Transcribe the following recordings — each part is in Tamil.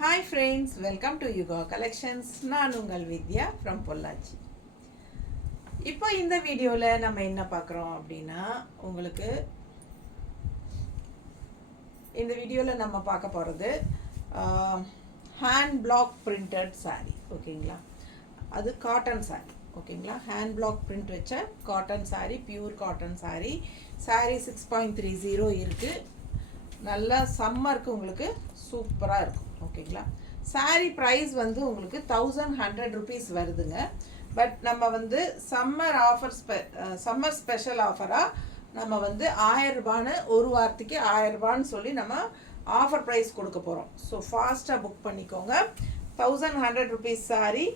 Hi friends, welcome to Yuga Collections. நான் உங்கள் வித்யா from பொள்ளாச்சி. இப்போ இந்த வீடியோவில் நம்ம என்ன பார்க்குறோம் அப்படின்னா உங்களுக்கு இந்த வீடியோவில் நம்ம பார்க்க போகிறது ஹேண்ட் பிளாக் பிரிண்டட் சாரீ ஓகேங்களா. அது காட்டன் சாரீ ஓகேங்களா. ஹேண்ட் பிளாக் பிரிண்ட் வச்ச cotton sari, pure cotton sari. Sari 6.30 இருக்குது. நல்ல சம்மருக்கு உங்களுக்கு சூப்பராக இருக்கும் ஓகேங்களா. சாரீ ப்ரைஸ் வந்து உங்களுக்கு 1100 rupees வருதுங்க. பட் நம்ம வந்து சம்மர் ஸ்பெஷல் ஆஃபராக நம்ம வந்து 1000 ரூபான்னு ஒரு வாரத்துக்கு 1000 ரூபான்னு சொல்லி நம்ம ஆஃபர் ப்ரைஸ் கொடுக்க போகிறோம். ஸோ ஃபாஸ்ட்டாக புக் பண்ணிக்கோங்க. 1100 rupees சாரீ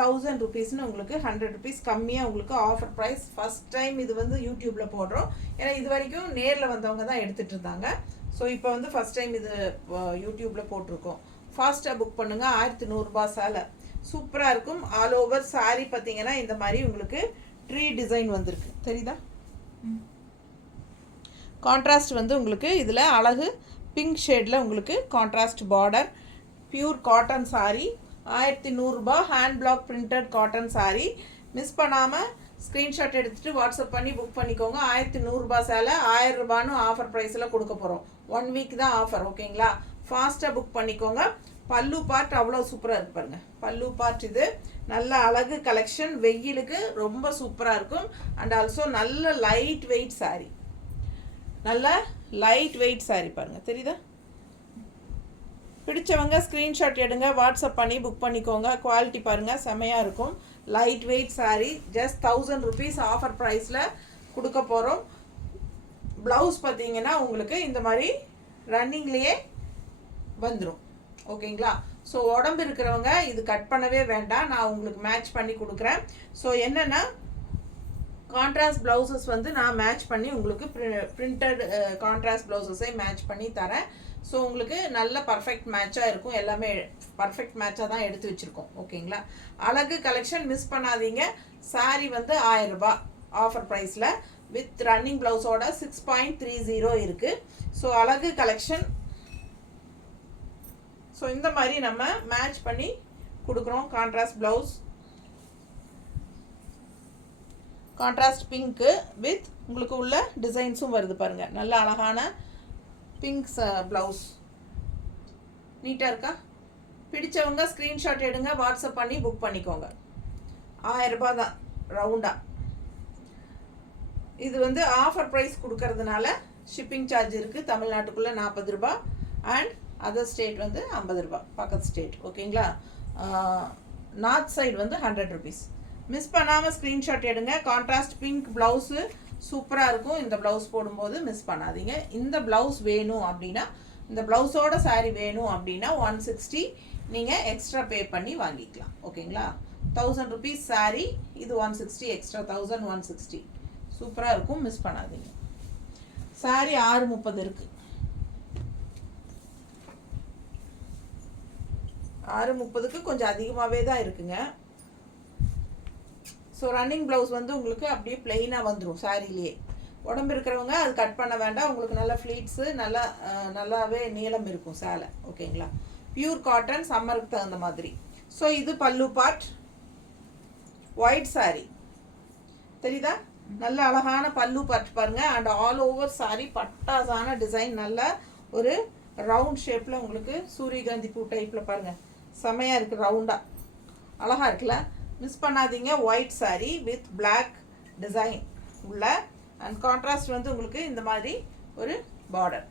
1000 rupeesனு உங்களுக்கு 100 rupees கம்மியாக உங்களுக்கு ஆஃபர் ப்ரைஸ். ஃபஸ்ட் டைம் இது வந்து யூடியூப்பில் போடுறோம். ஏன்னா இது வரைக்கும் நேரில் வந்தவங்க தான் எடுத்துகிட்டு இருந்தாங்க. ஸோ இப்போ வந்து ஃபஸ்ட் டைம் இது யூடியூப்பில் போட்டிருக்கோம். ஃபாஸ்ட்டாக புக் பண்ணுங்கள். 1100 ரூபாய் சேலை சூப்பராக இருக்கும். ஆல் ஓவர் சாரீ பார்த்தீங்கன்னா இந்த மாதிரி உங்களுக்கு ட்ரீ டிசைன் வந்திருக்கு தெரியுதா. கான்ட்ராஸ்ட் வந்து உங்களுக்கு இதில் அழகு பிங்க் ஷேடில் உங்களுக்கு contrast border. Pure cotton sari 1100 ரூபாய். Hand block printed cotton sari. Miss பண்ணாமல் ஸ்க்ரீன்ஷாட் எடுத்துகிட்டு வாட்ஸ்அப் பண்ணி புக் பண்ணிக்கோங்க. 1100 ரூபாய் சேலை 1000 ரூபான்னு ஆஃபர் ப்ரைஸில் கொடுக்க போகிறோம். 1 வீக் தான் ஆஃபர் ஓகேங்களா. ஃபாஸ்ட்டாக புக் பண்ணிக்கோங்க. பல்லு பார்ட் அவ்வளோ சூப்பராக இருக்கு பாருங்க. பல்லு பார்ட் இது நல்ல அழகு கலெக்ஷன். வெயிலுக்கு ரொம்ப சூப்பராக இருக்கும். அண்ட் ஆல்சோ நல்ல லைட் வெயிட் சாரீ. நல்ல லைட் வெயிட் சாரீ பாருங்கள் தெரியுதா. பிடிச்சவங்க ஸ்க்ரீன்ஷாட் எடுங்க, வாட்ஸ்அப் பண்ணி புக் பண்ணிக்கோங்க. குவாலிட்டி பாருங்கள் செமையாக இருக்கும். Light weight sari just 1000 rupees offer ப்ரைஸில் கொடுக்க போகிறோம். ப்ளவுஸ் பார்த்தீங்கன்னா உங்களுக்கு இந்த மாதிரி ரன்னிங்லேயே வந்துடும் ஓகேங்களா. ஸோ உடம்பு இருக்கிறவங்க இது கட் பண்ணவே வேண்டாம், நான் உங்களுக்கு மேட்ச் பண்ணி கொடுக்குறேன். ஸோ என்னென்னா கான்ட்ராஸ்ட் ப்ளவுசஸ் வந்து நான் மேட்ச் பண்ணி உங்களுக்கு பிரிண்டட் கான்ட்ராஸ்ட் ப்ளவுசஸை மேட்ச் பண்ணி தரேன். ஸோ உங்களுக்கு நல்ல பர்ஃபெக்ட் மேட்சாக இருக்கும். எல்லாமே பர்ஃபெக்ட் மேட்சாக தான் எடுத்து வச்சுருக்கோம் ஓகேங்களா. அழகு கலெக்ஷன் மிஸ் பண்ணாதீங்க. சாரீ வந்து 1000 ரூபாய் ஆஃபர் ப்ரைஸில் வித் ரன்னிங் ப்ளவுஸோட 6.30 இருக்குது. ஸோ அழகு கலெக்ஷன். ஸோ இந்த மாதிரி நம்ம மேட்ச் பண்ணி கொடுக்குறோம். Contrast blouse, contrast pink with உங்களுக்கு உள்ள டிசைன்ஸும் வருது பாருங்கள். நல்ல அழகான பிங்க் ப்ளவுஸ் நீட்டாக இருக்கா. பிடிச்சவங்க ஸ்க்ரீன்ஷாட் எடுங்க, வாட்ஸ்அப் பண்ணி புக் பண்ணிக்கோங்க. 1000 ரூபாய் தான் ரவுண்டாக. இது வந்து ஆஃபர் ப்ரைஸ் கொடுக்கறதுனால ஷிப்பிங் சார்ஜ் இருக்குது. தமிழ்நாட்டுக்குள்ளே 40 ரூபாய் அண்ட் அதர் ஸ்டேட் வந்து 50 ரூபாய் பக்கத்து ஸ்டேட் ஓகேங்களா. நார்த் சைடு வந்து 100 rupees. மிஸ் பண்ணாமல் ஸ்க்ரீன்ஷாட் எடுங்க. கான்ட்ராஸ்ட் பிங்க் ப்ளவுஸு சூப்பராக இருக்கும். இந்த ப்ளவுஸ் போடும்போது மிஸ் பண்ணாதீங்க. இந்த ப்ளவுஸ் வேணும் அப்படின்னா, இந்த ப்ளவுஸோட சாரீ வேணும் அப்படின்னா 160 நீங்கள் எக்ஸ்ட்ரா பே பண்ணி வாங்கிக்கலாம் ஓகேங்களா. 1000 rupees சாரீ, இது 160 எக்ஸ்ட்ரா 1160 சூப்பராக இருக்கும். மிஸ் பண்ணாதீங்க. சாரீ 630 இருக்குது. 630க்கு கொஞ்சம் அதிகமாகவே தான் இருக்குங்க. ஸோ ரன்னிங் ப்ளவுஸ் வந்து உங்களுக்கு அப்படியே பிளெயினாக வந்துடும் சாரிலேயே. உடம்பு இருக்கிறவங்க அது கட் பண்ண வேண்டாம். உங்களுக்கு நல்ல ஃப்ளீட்ஸு நல்லாவே நீளம் இருக்கும் சேலை ஓகேங்களா. பியூர் காட்டன் சம்மருக்கு தகுந்த மாதிரி. ஸோ இது பல்லு பார்ட். ஒயிட் சாரீ தெரியுதா. நல்ல அழகான பல்லு பார்ட் பாருங்கள். அண்ட் ஆல் ஓவர் சாரீ பட்டாசான டிசைன். நல்ல ஒரு ரவுண்ட் ஷேப்பில் உங்களுக்கு சூரியகாந்தி பூ டைப்பில் பாருங்கள் செமையாக இருக்குது. ரவுண்டாக அழகாக இருக்குல்ல. மிஸ் பண்ணாதீங்க. White sari with black design உள்ள அண்ட் கான்ட்ராஸ்ட் வந்து உங்களுக்கு இந்த மாதிரி ஒரு பார்டர்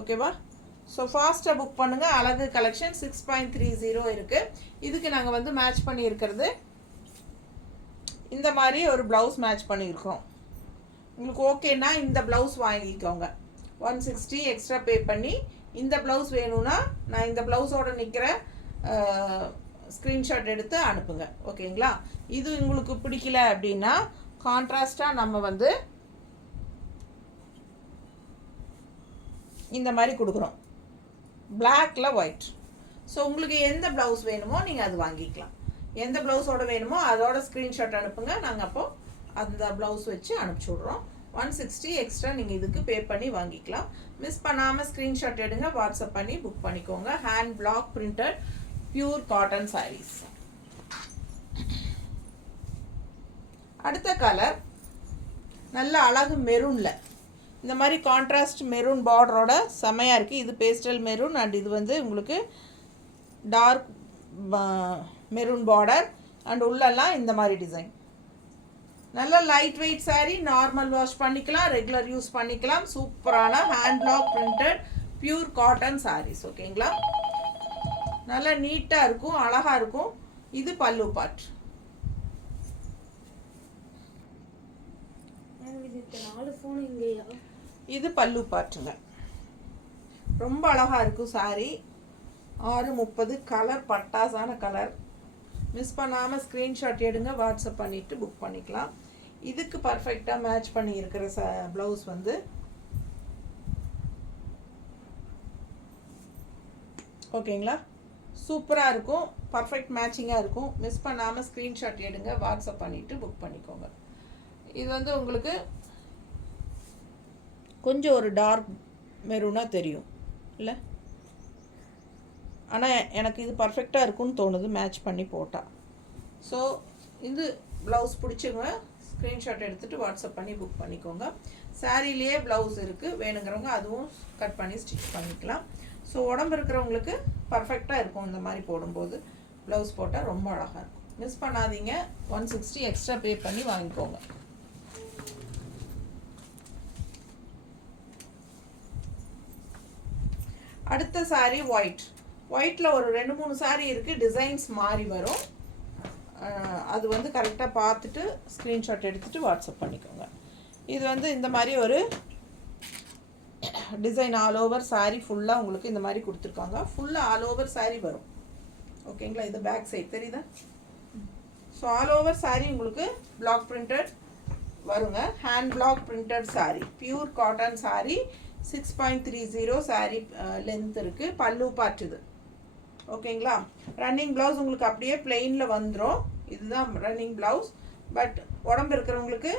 ஓகேவா. ஸோ ஃபாஸ்ட்டாக புக் பண்ணுங்கள். அழகு கலெக்ஷன் 6.30 இருக்குது. இதுக்கு நாங்கள் வந்து மேட்ச் பண்ணியிருக்கிறது இந்த மாதிரி ஒரு ப்ளவுஸ் மேட்ச் பண்ணியிருக்கோம். உங்களுக்கு ஓகேன்னா இந்த ப்ளவுஸ் வாங்கிக்கோங்க. 160 எக்ஸ்ட்ரா பே பண்ணி இந்த ப்ளவுஸ் வேணும்னா நான் இந்த ப்ளவுஸோடு நிற்கிற ஸ்க்ரீன்ஷாட் எடுத்து அனுப்புங்க ஓகேங்களா. இது உங்களுக்கு பிடிக்கல அப்படின்னா கான்ட்ராஸ்டாக நம்ம வந்து இந்த மாதிரி கொடுக்குறோம் பிளாக்கில் ஒயிட். ஸோ உங்களுக்கு எந்த ப்ளவுஸ் வேணுமோ நீங்கள் அது வாங்கிக்கலாம். எந்த ப்ளவுஸோடு வேணுமோ அதோட ஸ்க்ரீன்ஷாட் அனுப்புங்க. நாங்கள் அப்போது அந்த ப்ளவுஸ் வச்சு அனுப்பிச்சி விட்றோம். 160 எக்ஸ்ட்ரா நீங்கள் இதுக்கு பே பண்ணி வாங்கிக்கலாம். மிஸ் பண்ணாமல் ஸ்க்ரீன்ஷாட் எடுங்க, வாட்ஸ்அப் பண்ணி புக் பண்ணிக்கோங்க. Hand block printed pure cotton saris. அடுத்த கலர் நல்ல அழகு மெரூனில், இந்த மாதிரி கான்ட்ராஸ்ட் மெரூன் பார்டரோட செமையாக இருக்குது. இது பேஸ்டல் மெரூன் அண்ட் இது வந்து உங்களுக்கு டார்க் மெரூன் பார்டர் அண்ட் உள்ளெல்லாம் இந்த மாதிரி டிசைன். நல்ல light weight sari, normal wash பண்ணிக்கலாம், ரெகுலர் யூஸ் பண்ணிக்கலாம். சூப்பரான hand block printed pure cotton saris. ஓகேங்களா, நல்லா நீட்டாக இருக்கும், அழகாக இருக்கும். இது பல்லு பார்ட். இது பல்லு பார்ட்டுங்க. ரொம்ப அழகாக இருக்கும் சாரீ. 6:30 கலர், பட்டாசான கலர். மிஸ் பண்ணாமல் ஸ்க்ரீன்ஷாட் எடுங்க, வாட்ஸ்அப் பண்ணிவிட்டு புக் பண்ணிக்கலாம். இதுக்கு பர்ஃபெக்டாக மேட்ச் பண்ணி இருக்கிற ப்ளவுஸ் வந்து ஓகேங்களா, சூப்பராக இருக்கும், பர்ஃபெக்ட் மேட்சிங்காக இருக்கும். மிஸ் பண்ணாமல் ஸ்க்ரீன்ஷாட் எடுங்க, வாட்ஸ்அப் பண்ணிவிட்டு புக் பண்ணிக்கோங்க. இது வந்து உங்களுக்கு கொஞ்சம் ஒரு டார்க் மெரூனாக தெரியும் இல்லை, ஆனால் எனக்கு இது பர்ஃபெக்டாக இருக்கும்னு தோணுது மேட்ச் பண்ணி போட்டால். ஸோ இது ப்ளவுஸ் பிடிச்சவங்க ஸ்க்ரீன்ஷாட் எடுத்துகிட்டு வாட்ஸ்அப் பண்ணி புக் பண்ணிக்கோங்க. சாரீலேயே ப்ளவுஸ் இருக்குது, வேணுங்கிறவங்க அதுவும் கட் பண்ணி ஸ்டிச் பண்ணிக்கலாம். ஸோ உடம்பு இருக்கிறவங்களுக்கு பர்ஃபெக்டாக இருக்கும். இந்த மாதிரி போடும்போது ப்ளவுஸ் போட்டால் ரொம்ப அழகாக இருக்கும். மிஸ் பண்ணாதீங்க, 160 எக்ஸ்ட்ரா பே பண்ணி வாங்கிக்கோங்க. அடுத்த சாரீ ஒயிட். ஒயிட்டில் ஒரு 2-3 சாரீ இருக்குது, டிசைன்ஸ் மாறி வரும். அது வந்து கரெக்டாக பார்த்துட்டு ஸ்க்ரீன்ஷாட் எடுத்துகிட்டு வாட்ஸ்அப் பண்ணிக்கோங்க. இது வந்து இந்த மாதிரி ஒரு டிசைன் ஆல் ஓவர் சாரீ ஃபுல்லாக உங்களுக்கு இந்த மாதிரி கொடுத்துருக்காங்க. ஃபுல்லாக ஆல் ஓவர் சாரீ வரும். ஓகேங்களா, இது பேக் சைட் தெரியுதா? ஸோ ஆல் ஓவர் சாரீ உங்களுக்கு பிளாக் பிரிண்டட் வருங்க. Hand block printed sari, pure cotton sari. 6.30 sari length இருக்குது. பல்லு பார்ட் இது. ஓகேங்களா, ரன்னிங் ப்ளவுஸ் உங்களுக்கு அப்படியே பிளெயினில் வந்துடும். இதுதான் ரன்னிங் ப்ளவுஸ். பட் உடம்பு இருக்கிறவங்களுக்கு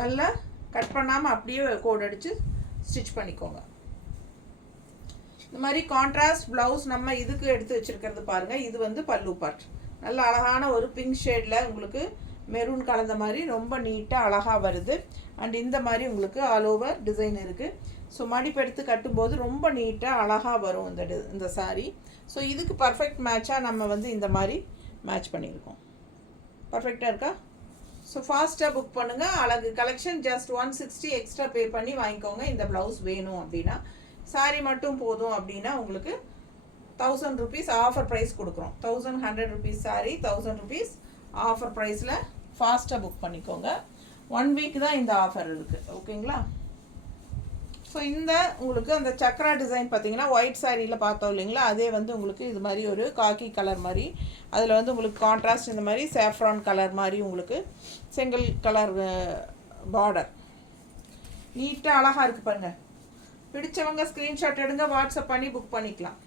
நல்லா கட் பண்ணாமல் அப்படியே கோட் அடித்து ஸ்டிச் பண்ணிக்கோங்க. இந்த மாதிரி கான்ட்ராஸ்ட் ப்ளவுஸ் நம்ம இதுக்கு எடுத்து வச்சுருக்கிறது பாருங்கள். இது வந்து பல்லு பார்ட். நல்ல அழகான ஒரு பிங்க் ஷேடில் உங்களுக்கு மெரூன் கலந்த மாதிரி ரொம்ப நீட்டாக அழகாக வருது. அண்ட் இந்த மாதிரி உங்களுக்கு ஆல் ஓவர் டிசைன் இருக்குது. ஸோ மடிப்பெடுத்து கட்டும்போது ரொம்ப நீட்டாக அழகாக வரும் இந்த சாரீ. ஸோ இதுக்கு பர்ஃபெக்ட் மேட்சாக நம்ம வந்து இந்த மாதிரி மேட்ச் பண்ணியிருக்கோம். பர்ஃபெக்டாக இருக்கா? ஸோ ஃபாஸ்ட்டாக புக் பண்ணுங்கள். அழகு கலெக்ஷன். ஜஸ்ட் 160 எக்ஸ்ட்ரா பே பண்ணி வாங்கிக்கோங்க. இந்த ப்ளவுஸ் வேணும் அப்படின்னா, சாரீ மட்டும் போதும் அப்படின்னா உங்களுக்கு 1000 rupees ஆஃபர் ப்ரைஸ் கொடுக்குறோம். 1100 rupees சாரீ 1000 rupees ஆஃபர் ப்ரைஸில் ஃபாஸ்ட்டாக புக் பண்ணிக்கோங்க. 1 week தான் இந்த ஆஃபர் இருக்குது. ஓகேங்களா, ஸோ இந்த உங்களுக்கு அந்த சக்ரா டிசைன் பார்த்தீங்கன்னா ஒயிட் சாரியில் பார்த்தோம் இல்லைங்களா, அதே வந்து உங்களுக்கு இது மாதிரி ஒரு காக்கி கலர் மாதிரி, அதில் வந்து உங்களுக்கு கான்ட்ராஸ்ட் இந்த மாதிரி சேஃப்ரான் கலர் மாதிரி உங்களுக்கு செங்கல் கலர் பார்டர் நீட்டாக அழகாக இருக்குது பாருங்கள். பிடிச்சவங்க ஸ்க்ரீன்ஷாட் எடுங்க, வாட்ஸ்அப் பண்ணி புக் பண்ணிக்கலாம்.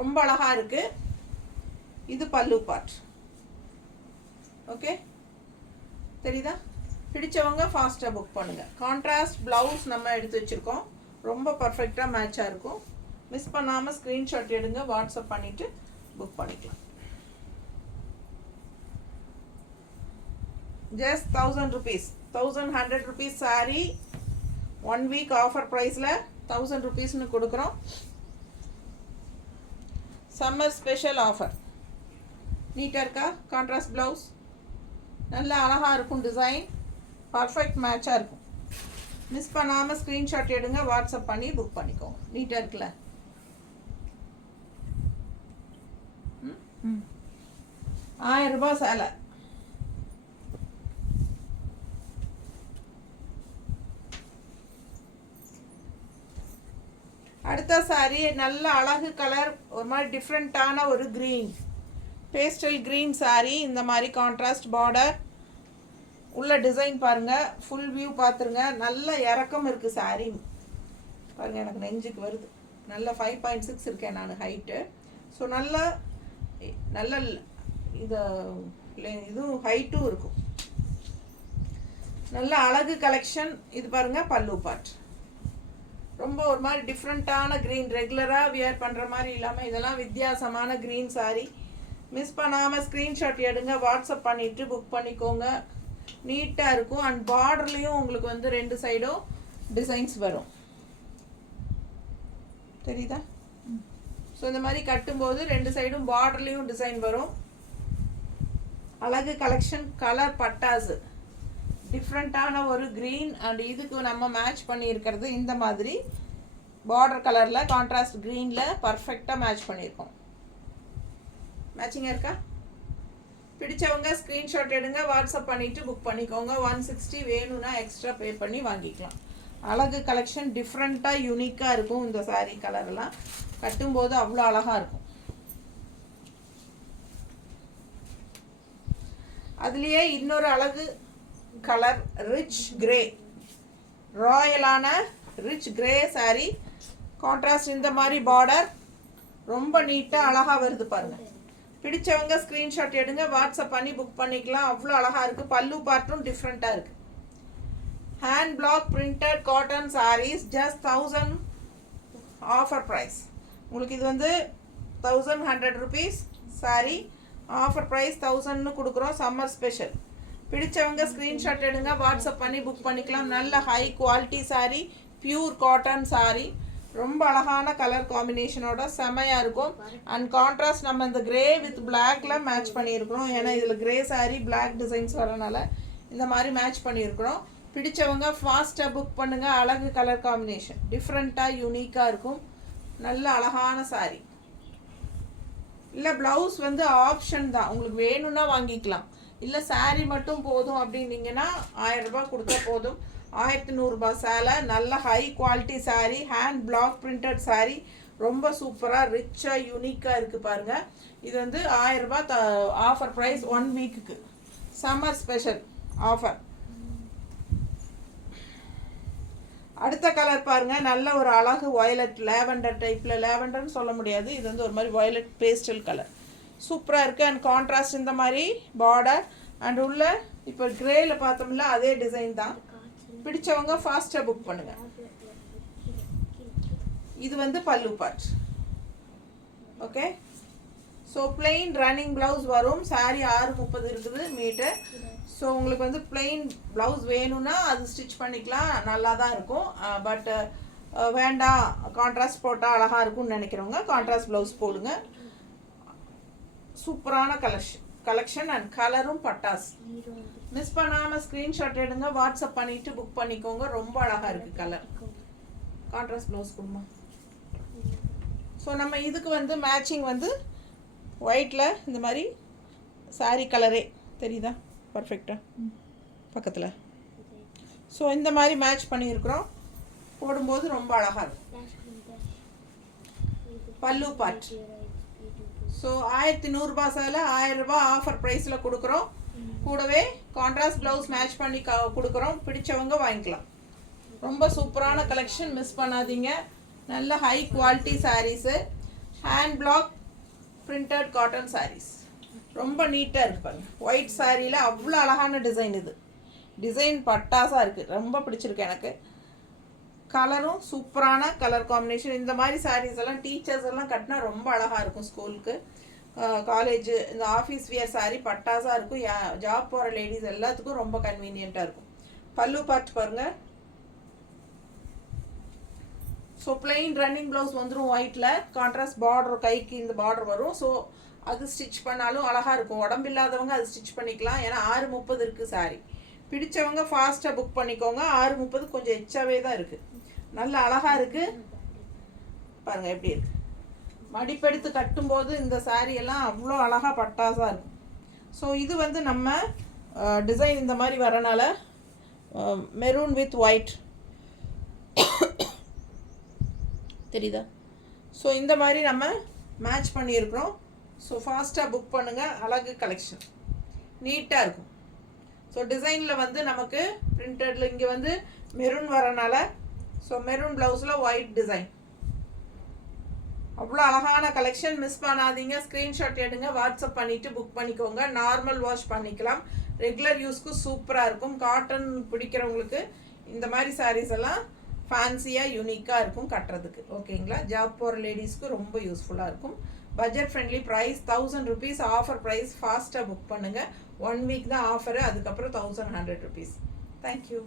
ரொம்ப அழகாக இருக்குது. இது பல்லு பார்ட். ஓகே, தெரியுதா? பிடிச்சவங்க ஃபாஸ்ட்டாக புக் பண்ணுங்கள். கான்ட்ராஸ்ட் ப்ளவுஸ் நம்ம எடுத்து வச்சுருக்கோம், ரொம்ப பர்ஃபெக்டாக மேட்சாக இருக்கும். மிஸ் பண்ணாமல் ஸ்க்ரீன்ஷாட் எடுங்க, வாட்ஸ்அப் பண்ணிவிட்டு புக் பண்ணிக்கலாம். Just 1000 rupees 1100 rupees sari 1 week offer ப்ரைஸில் 1000 rupeesனு கொடுக்குறோம். Summer special offer. நீட்டாக இருக்கா? கான்ட்ராஸ்ட் ப்ளவுஸ் நல்லா அழகாக இருக்கும். டிசைன் பர்ஃபெக்ட் மேட்சாக இருக்கும். மிஸ் பண்ணாமல் ஸ்க்ரீன்ஷாட் எடுங்க, வாட்ஸ்அப் பண்ணி புக் பண்ணிக்கோங்க. நீட்டாக இருக்குல்ல? 1000 ரூபாய் சேலை. அடுத்த சாரீ நல்ல அழகு கலர், ஒரு மாதிரி டிஃப்ரெண்ட்டான ஒரு க்ரீன், பேஸ்டல் க்ரீன் சாரீ. இந்த மாதிரி கான்ட்ராஸ்ட் பார்டர் உள்ள டிசைன் பாருங்கள். ஃபுல் வியூ பார்த்துருங்க. நல்ல இறக்கம் இருக்குது சாரீ பாருங்கள். எனக்கு நெஞ்சுக்கு வருது. நல்ல 5.6 இருக்கேன் நான் ஹைட்டு. ஸோ நல்ல நல்ல இதுவும் ஹைட்டும் இருக்கும். நல்ல அழகு கலெக்ஷன். இது பாருங்கள் பல்லு பார்ட். ரொம்ப ஒரு மாதிரி டிஃப்ரெண்ட்டான க்ரீன், ரெகுலராக வியர் பண்ணுற மாதிரி இல்லாமல் இதெல்லாம் வித்தியாசமான க்ரீன் சாரீ. மிஸ் பண்ணாமல் ஸ்க்ரீன்ஷாட் எடுங்க, வாட்ஸ்அப் பண்ணிவிட்டு புக் பண்ணிக்கோங்க. நீட்டாக இருக்கும். அண்ட் பார்டர்லேயும் உங்களுக்கு வந்து 2 சைடும் டிசைன்ஸ் வரும். தெரியுதா? ஸோ இந்த மாதிரி கட்டும்போது 2 சைடும் பார்டர்லேயும் டிசைன் வரும். அழகு கலெக்ஷன். கலர் பட்டாசு டிஃப்ரெண்ட்டான ஒரு க்ரீன். அண்ட் இதுக்கு நம்ம மேட்ச் பண்ணியிருக்கிறது இந்த மாதிரி பார்டர் கலரில் கான்ட்ராஸ்ட் க்ரீனில் பர்ஃபெக்டாக மேட்ச் பண்ணியிருக்கோம். மேட்சிங்காக இருக்கா? பிடிச்சவங்க ஸ்க்ரீன்ஷாட் எடுங்க, வாட்ஸ்அப் பண்ணிவிட்டு புக் பண்ணிக்கோங்க. 160 வேணும்னா எக்ஸ்ட்ரா பே பண்ணி வாங்கிக்கலாம். அழகு கலெக்ஷன். டிஃப்ரெண்ட்டாக யூனிக்காக இருக்கும் இந்த சாரீ. கலர்லாம் கட்டும்போது அவ்வளோ அழகாக இருக்கும். அதுலேயே இன்னொரு அழகு கலர் ரிச் கிரே, ராயலான ரிச் கிரே சாரீ. கான்ட்ராஸ்ட் இந்த மாதிரி பார்டர் ரொம்ப நீட்டாக அழகாக வருது பாருங்கள். பிடிச்சவங்க ஸ்க்ரீன்ஷாட் எடுங்க, வாட்ஸ்அப் பண்ணி புக் பண்ணிக்கலாம். அவ்வளோ அழகாக இருக்குது. பல்லு பார்ட்டும் டிஃப்ரெண்ட்டாக இருக்குது. Hand block printed cotton saris just 1000 offer price. உங்களுக்கு இது வந்து 1100 rupees சாரீ. ஆஃபர் ப்ரைஸ் 1000ன்னு கொடுக்குறோம். Summer special. பிடிச்சவங்க ஸ்க்ரீன்ஷாட் எடுங்க, வாட்ஸ்அப் பண்ணி புக் பண்ணிக்கலாம். நல்ல high quality sari, pure cotton sari. ரொம்ப அழகான கலர் காம்பினேஷனோட செமையாக இருக்கும். அண்ட் கான்ட்ராஸ்ட் நம்ம இந்த கிரே வித் பிளாக்ல மேட்ச் பண்ணியிருக்கிறோம். ஏன்னா இதில் கிரே சாரீ பிளாக் டிசைன்ஸ் வரனால இந்த மாதிரி மேட்ச் பண்ணியிருக்கிறோம். பிடிச்சவங்க ஃபாஸ்ட்டாக புக் பண்ணுங்கள். அழகு கலர் காம்பினேஷன் டிஃப்ரெண்ட்டாக யூனிக்காக இருக்கும். நல்ல அழகான சாரீ. இல்லை ப்ளவுஸ் வந்து ஆப்ஷன் தான், உங்களுக்கு வேணும்னா வாங்கிக்கலாம். இல்லை சாரீ மட்டும் போதும் அப்படின்னீங்கன்னா 1000 ரூபாய் கொடுத்தா போதும். 1100 ரூபாய் சேலை. நல்ல high quality sari, hand block printed sari. ரொம்ப சூப்பராக ரிச்சாக யூனிக்காக இருக்குது பாருங்கள். இது வந்து 1000 ரூபாய் ஆஃபர் ப்ரைஸ் 1 வீக்குக்கு. Summer special offer. அடுத்த கலர் பாருங்கள். நல்ல ஒரு அழகு வயலட் லேவெண்டர் டைப்பில், லேவெண்டர்னு சொல்ல முடியாது, இது வந்து ஒரு மாதிரி வயலட் பேஸ்டல் கலர். சூப்பராக இருக்குது. அண்ட் கான்ட்ராஸ்ட் இந்த மாதிரி பார்டர். அண்ட் உள்ள இப்போ கிரேல பார்த்தோம்ல அதே டிசைன் தான். பிடிச்சவங்க ஃபாஸ்ட்டாக புக் பண்ணுங்கள். இது வந்து பல்லு part. Okay. So plain running blouse வரும். சாரீ 630 இருக்குது மீட்டர். ஸோ உங்களுக்கு வந்து பிளெயின் ப்ளவுஸ் வேணும்னா அது ஸ்டிச் பண்ணிக்கலாம், நல்லா தான் இருக்கும். பட் வேண்டாம் கான்ட்ராஸ்ட் போட்டால் அழகாக இருக்கும்னு நினைக்கிறவங்க கான்ட்ராஸ்ட் ப்ளவுஸ் போடுங்க. சூப்பரான கலெக்ஷன் அண்ட் கலரும் பட்டாஸ். மிஸ் பண்ணாமல் ஸ்க்ரீன்ஷாட் எடுங்க, வாட்ஸ்அப் பண்ணிவிட்டு புக் பண்ணிக்கோங்க. ரொம்ப அழகாக இருக்குது கலர். கான்ட்ராஸ்ட் ப்ளவுஸ் கொடுமா. ஸோ நம்ம இதுக்கு வந்து மேட்சிங் வந்து ஒயிட்டில் இந்த மாதிரி சாரீ கலரே தெரியுதா பர்ஃபெக்டாக பக்கத்தில். ஸோ இந்த மாதிரி மேட்ச் பண்ணியிருக்கிறோம். போடும்போது ரொம்ப அழகாக இருக்கும். பல்லு பார்ட். ஸோ 1100 ரூபாய் சேலை 1000 ரூபாய் ஆஃபர் ப்ரைஸில் கொடுக்குறோம். கூடவே கான்ட்ராஸ்ட் ப்ளவுஸ் மேட்ச் பண்ணி கொடுக்குறோம். பிடிச்சவங்க வாங்கிக்கலாம். ரொம்ப சூப்பரான கலெக்ஷன், மிஸ் பண்ணாதீங்க. நல்ல high quality saris, hand block printed cotton saris. ரொம்ப நீட்டாக இருக்குது பாருங்க. ஒயிட் சாரியில் அவ்வளோ அழகான டிசைன். இது டிசைன் பட்டாசாக இருக்குது. ரொம்ப பிடிச்சிருக்கு எனக்கு. கலரும் சூப்பரான கலர் காம்பினேஷன். இந்த மாதிரி சாரீஸ் எல்லாம் டீச்சர்ஸ் எல்லாம் கட்டினா ரொம்ப அழகாக இருக்கும். ஸ்கூலுக்கு, காலேஜு, இந்த ஆஃபீஸ் வியர் சாரீ பட்டாசாக இருக்கும். ஜாப் போகிற லேடிஸ் எல்லாத்துக்கும் ரொம்ப கன்வீனியண்ட்டாக இருக்கும். பல்லு பார்ட் பாருங்கள். ஸோ பிளெயின் ரன்னிங் ப்ளவுஸ் வந்துடும் ஒயிட்டில். கான்ட்ராஸ்ட் பார்டர், கைக்கு இந்த பார்டர் வரும். ஸோ அது ஸ்டிச் பண்ணாலும் அழகாக இருக்கும். உடம்பு இல்லாதவங்க அது ஸ்டிச் பண்ணிக்கலாம். ஏன்னா 630 இருக்குது சாரீ. பிடிச்சவங்க ஃபாஸ்ட்டாக புக் பண்ணிக்கோங்க. 630 கொஞ்சம் எச்சாவே தான் இருக்குது. நல்ல அழகாக இருக்குது பாருங்கள் எப்படி இருக்குது. மடிப்பெடுத்து கட்டும்போது இந்த சாரீ எல்லாம் அவ்வளோ அழகாக பட்டாசாக இருக்கும். ஸோ இது வந்து நம்ம டிசைன் இந்த மாதிரி வரனால மெரூன் வித் ஒயிட் தெரியுதா. ஸோ இந்த மாதிரி நம்ம மேட்ச் பண்ணியிருக்கிறோம். ஸோ ஃபாஸ்ட்டாக புக் பண்ணுங்கள். அழகு கலெக்ஷன் நீட்டாக இருக்கும். ஸோ டிசைனில் வந்து நமக்கு பிரிண்டடில் இங்கே வந்து மெரூன் வரனால ஸோ மெரூன் ப்ளவுஸில் ஒயிட் டிசைன். அவ்வளோ அழகான கலெக்ஷன், மிஸ் பண்ணாதீங்க. ஸ்க்ரீன்ஷாட் எடுங்க, வாட்ஸ்அப் பண்ணிவிட்டு புக் பண்ணிக்கோங்க. நார்மல் வாஷ் பண்ணிக்கலாம். ரெகுலர் யூஸ்க்கு சூப்பராக இருக்கும். காட்டன் பிடிக்கிறவங்களுக்கு இந்த மாதிரி சாரீஸ் எல்லாம் ஃபேன்சியாக யூனிக்காக இருக்கும் கட்டுறதுக்கு. ஓகேங்களா, ஜாப் போகிற லேடிஸ்க்கு ரொம்ப யூஸ்ஃபுல்லாக இருக்கும். Budget friendly price, 1000 rupees offer price. ஃபாஸ்ட்டாக புக் பண்ணுங்கள். 1 week தான் ஆஃபரு, அதுக்கப்புறம் 1100 rupees. தேங்க்யூ.